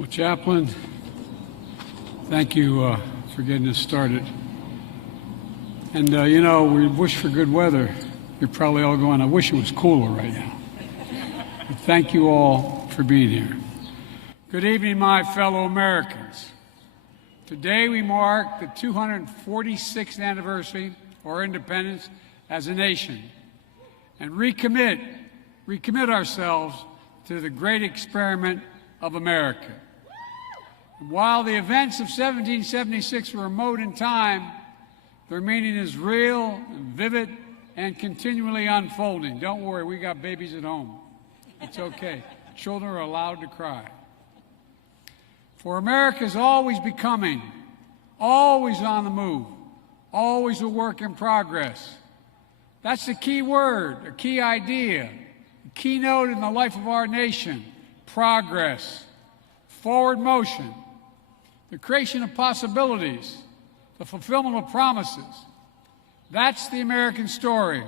Well, Chaplain, thank you for getting us started. And, we wish for good weather. You're probably all going, I wish it was cooler right now. But thank you all for being here. Good evening, my fellow Americans. Today we mark the 246th anniversary of our independence as a nation and recommit ourselves to the great experiment of America. And while the events of 1776 were remote in time, their meaning is real and vivid and continually unfolding. Don't worry, we got babies at home. It's okay. Children are allowed to cry. For America is always becoming, always on the move, always a work in progress. That's the key word, a key idea, a keynote in the life of our nation: progress, forward motion, the creation of possibilities, the fulfillment of promises. That's the American story.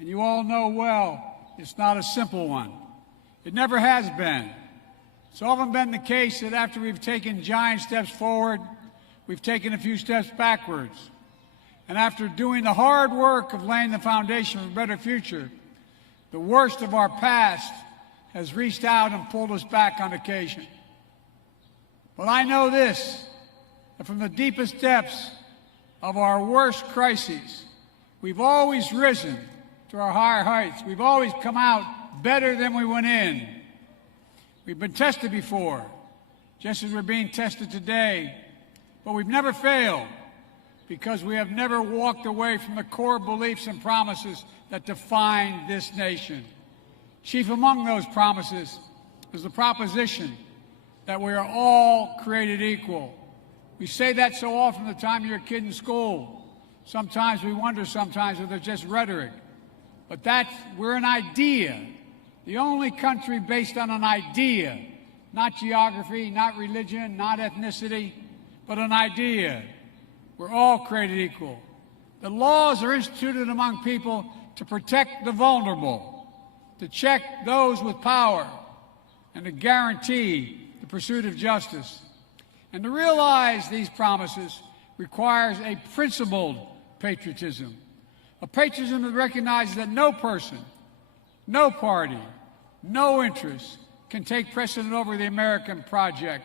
And you all know well, it's not a simple one. It never has been. It's often been the case that after we've taken giant steps forward, we've taken a few steps backwards. And after doing the hard work of laying the foundation for a better future, the worst of our past has reached out and pulled us back on occasion. But I know this, that from the deepest depths of our worst crises, we've always risen to our higher heights. We've always come out better than we went in. We've been tested before, just as we're being tested today, but we've never failed because we have never walked away from the core beliefs and promises that define this nation. Chief among those promises is the proposition that we are all created equal. We say that so often the time you're a kid in school. Sometimes we wonder if it's just rhetoric. But we're an idea. The only country based on an idea, not geography, not religion, not ethnicity, but an idea. We're all created equal. The laws are instituted among people to protect the vulnerable, to check those with power, and to guarantee the pursuit of justice. And to realize these promises requires a principled patriotism, a patriotism that recognizes that no person, no party, no interest can take precedent over the American project.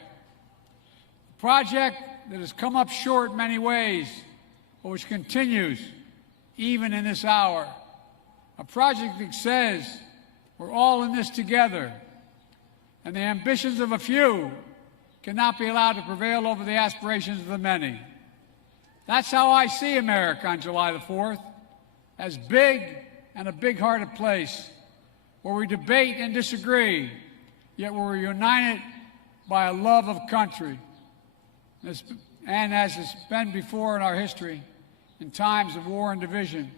A project that has come up short in many ways, but which continues even in this hour. A project that says we're all in this together, and the ambitions of a few cannot be allowed to prevail over the aspirations of the many. That's how I see America on July the 4th, as big and a big-hearted place, where we debate and disagree, yet we're united by a love of country. And as it's been before in our history, in times of war and division,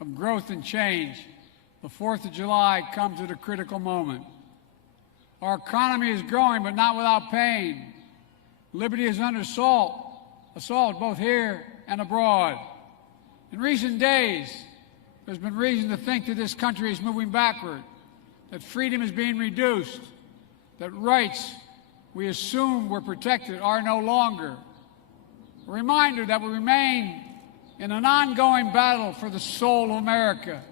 of growth and change, the 4th of July comes at a critical moment. Our economy is growing, but not without pain. Liberty is under assault both here and abroad. In recent days, there's been reason to think that this country is moving backward, that freedom is being reduced, that rights we assumed were protected are no longer. A reminder that we remain in an ongoing battle for the soul of America,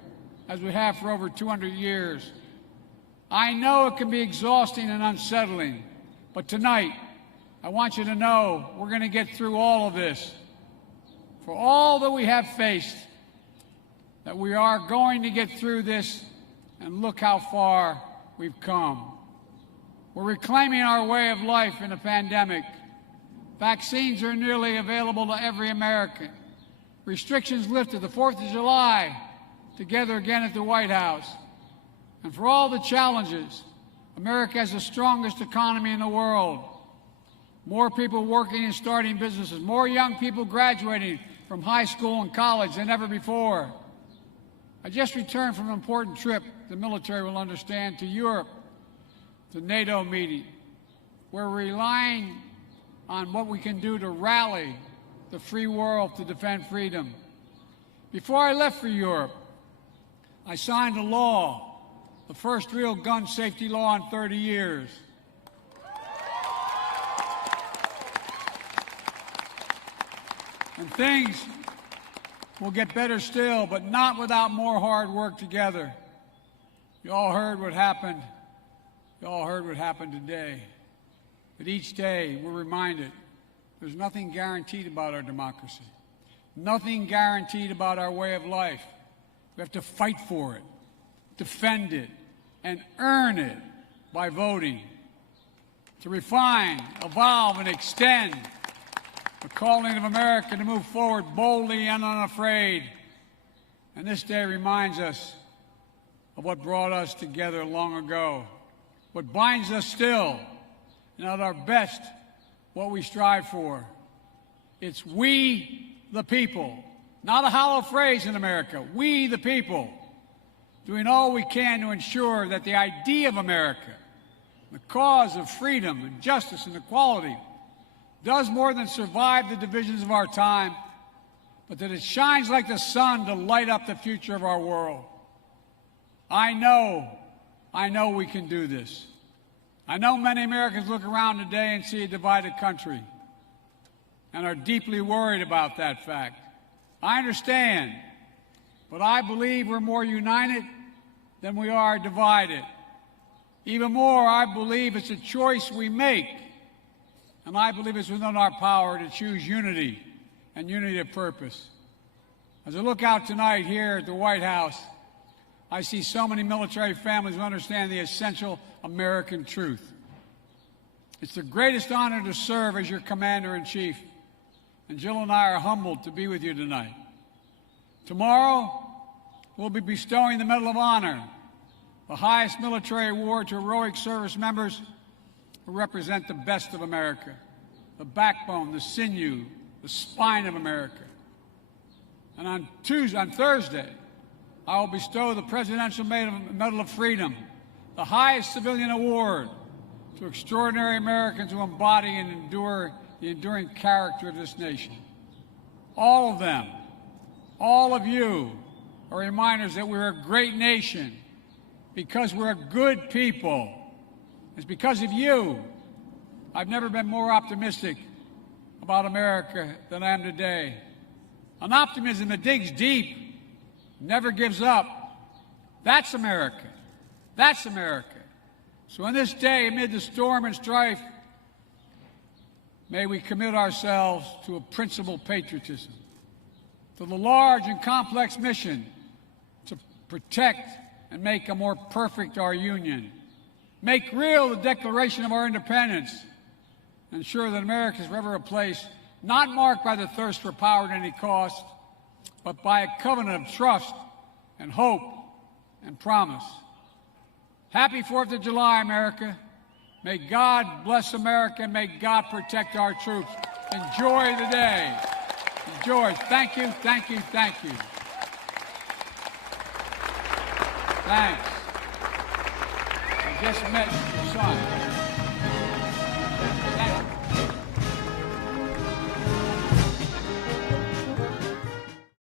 as we have for over 200 years. I know it can be exhausting and unsettling, but tonight, I want you to know we're going to get through all of this. For all that we have faced, that we are going to get through this, and look how far we've come. We're reclaiming our way of life in a pandemic. Vaccines are nearly available to every American. Restrictions lifted. The 4th of July, together again at the White House. And for all the challenges, America has the strongest economy in the world. More people working and starting businesses, more young people graduating from high school and college than ever before. I just returned from an important trip, the military will understand, to Europe, the NATO meeting. We're relying on what we can do to rally the free world to defend freedom. Before I left for Europe, I signed a law, the first real gun safety law in 30 years. And things will get better still, but not without more hard work together. You all heard what happened. You all heard what happened today. But each day we're reminded there's nothing guaranteed about our democracy. Nothing guaranteed about our way of life. We have to fight for it, defend it, and earn it by voting. To refine, evolve, and extend the calling of America to move forward boldly and unafraid. And this day reminds us of what brought us together long ago, what binds us still, and at our best, what we strive for. It's we the people, not a hollow phrase in America, we the people, doing all we can to ensure that the idea of America, the cause of freedom and justice and equality, does more than survive the divisions of our time, but that it shines like the sun to light up the future of our world. I know we can do this. I know many Americans look around today and see a divided country and are deeply worried about that fact. I understand, but I believe we're more united than we are divided. Even more, I believe it's a choice we make, and I believe it's within our power to choose unity and unity of purpose. As I look out tonight here at the White House, I see so many military families who understand the essential American truth. It's the greatest honor to serve as your commander-in-chief, and Jill and I are humbled to be with you tonight. Tomorrow, we'll be bestowing the Medal of Honor, the highest military award to heroic service members who represent the best of America, the backbone, the sinew, the spine of America. And on Thursday, I will bestow the Presidential Medal of Freedom, the highest civilian award, to extraordinary Americans who embody and endure the enduring character of this nation. All of them, all of you, are reminders that we're a great nation because we're a good people. It's because of you I've never been more optimistic about America than I am today. An optimism that digs deep, never gives up. That's America. That's America. So on this day, amid the storm and strife, may we commit ourselves to a principled patriotism, to the large and complex mission to protect and make a more perfect our union, make real the Declaration of our independence, ensure that America is forever a place not marked by the thirst for power at any cost, but by a covenant of trust and hope and promise. Happy 4th of July, America. May God bless America and may God protect our troops. Enjoy the day. Enjoy. Thank you, thank you, thank you. Thanks. I just met your son.